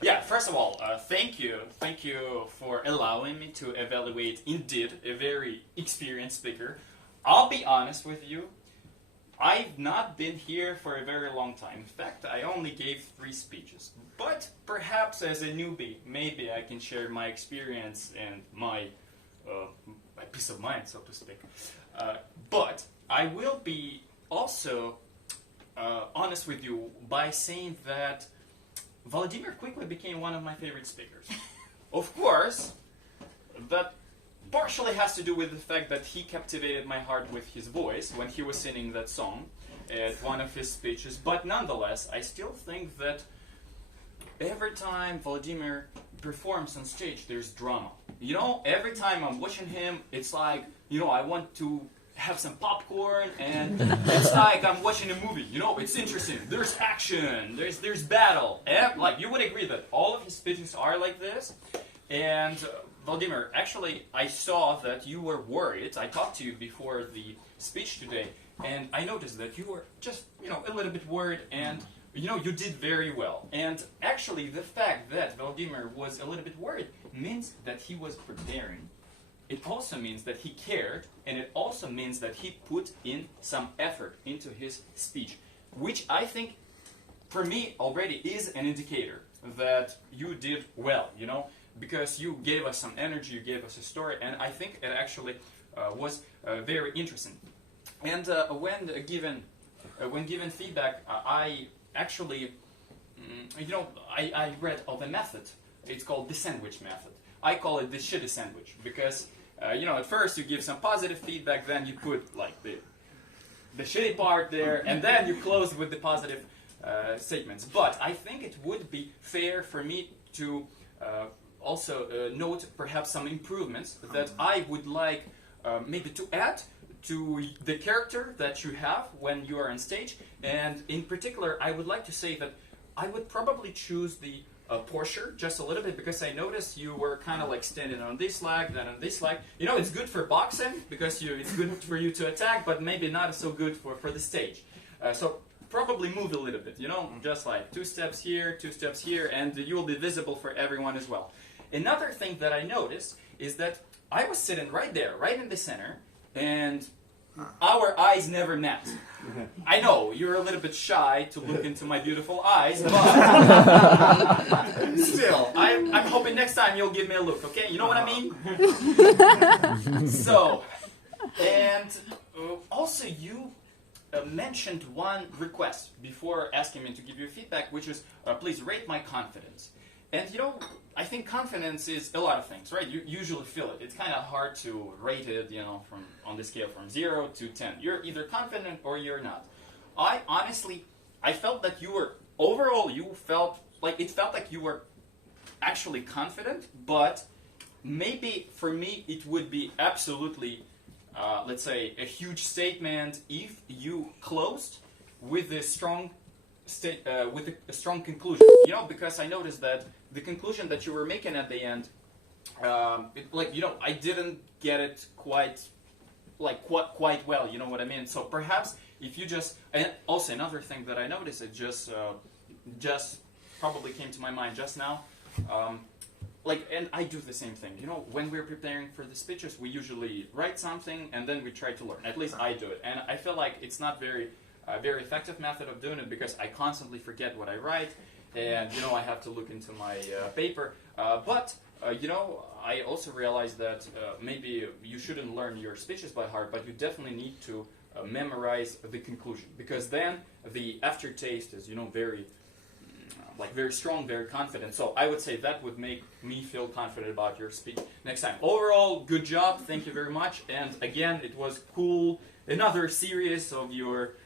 Yeah, first of all, thank you. Thank you for allowing me to evaluate, indeed, a very experienced speaker. I'll be honest with you, I've not been here for a very long time. In fact, I only gave 3 speeches. But perhaps as a newbie, maybe I can share my experience and my peace of mind, so to speak. But I will be also honest with you by saying that Volodymyr quickly became one of my favorite speakers. Of course, that partially has to do with the fact that he captivated my heart with his voice when he was singing that song at one of his speeches. But nonetheless, I still think that every time Volodymyr performs on stage, there's drama. You know, every time I'm watching him, it's like, you know, I want to have some popcorn, and it's like I'm watching a movie. You know, it's interesting. There's action. There's battle. And, like, you would agree that all of his speeches are like this. And Volodymyr, actually, I saw that you were worried. I talked to you before the speech today, and I noticed that you were just, you know, a little bit worried, and you know, you did very well. And actually, the fact that Volodymyr was a little bit worried means that he was preparing. It also means that he cared, and it also means that he put in some effort into his speech, which I think, for me, already is an indicator that you did well, you know, because you gave us some energy, you gave us a story, and I think it actually was very interesting. And when given feedback, I actually, you know, I read of a method. It's called the sandwich method. I call it the shitty sandwich because, you know, at first you give some positive feedback, then you put like the shitty part there, and then you close with the positive statements. But I think it would be fair for me to also note perhaps some improvements that I would like maybe to add to the character that you have when you are on stage. And in particular, I would like to say that I would probably choose the posture just a little bit, because I noticed you were kind of like standing on this leg, then on this leg. You know, it's good for boxing because it's good for you to attack, but maybe not so good for the stage. So probably move a little bit, you know, just like 2 steps here, 2 steps here, and you will be visible for everyone as well. Another thing that I noticed is that I was sitting right there, right in the center, and our eyes never met. I know, you're a little bit shy to look into my beautiful eyes, but still, I'm hoping next time you'll give me a look, okay? You know what I mean? So, and also you mentioned one request before asking me to give you feedback, which is, please rate my confidence. And you know, I think confidence is a lot of things, right? You usually feel it. It's kind of hard to rate it, you know, on the scale from 0 to 10. You're either confident or you're not. I honestly, I felt that you were, overall, it felt like you were actually confident, but maybe for me it would be absolutely, let's say, a huge statement if you closed with a strong conclusion, you know, because I noticed that the conclusion that you were making at the end, like, you know, I didn't get it quite well, you know what I mean? So perhaps if you just, and also another thing that I noticed, it just probably came to my mind just now, like, and I do the same thing, you know, when we're preparing for the speeches, we usually write something and then we try to learn, at least I do it, and I feel like it's not very effective method of doing it because I constantly forget what I write, and you know, I have to look into my paper. But you know, I also realized that maybe you shouldn't learn your speeches by heart, but you definitely need to memorize the conclusion, because then the aftertaste is, you know, very strong, very confident. So I would say that would make me feel confident about your speech next time. Overall, good job. Thank you very much. And again, it was cool. Another series of your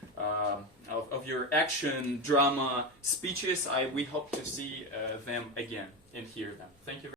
action drama speeches. We hope to see them again and hear them. Thank you.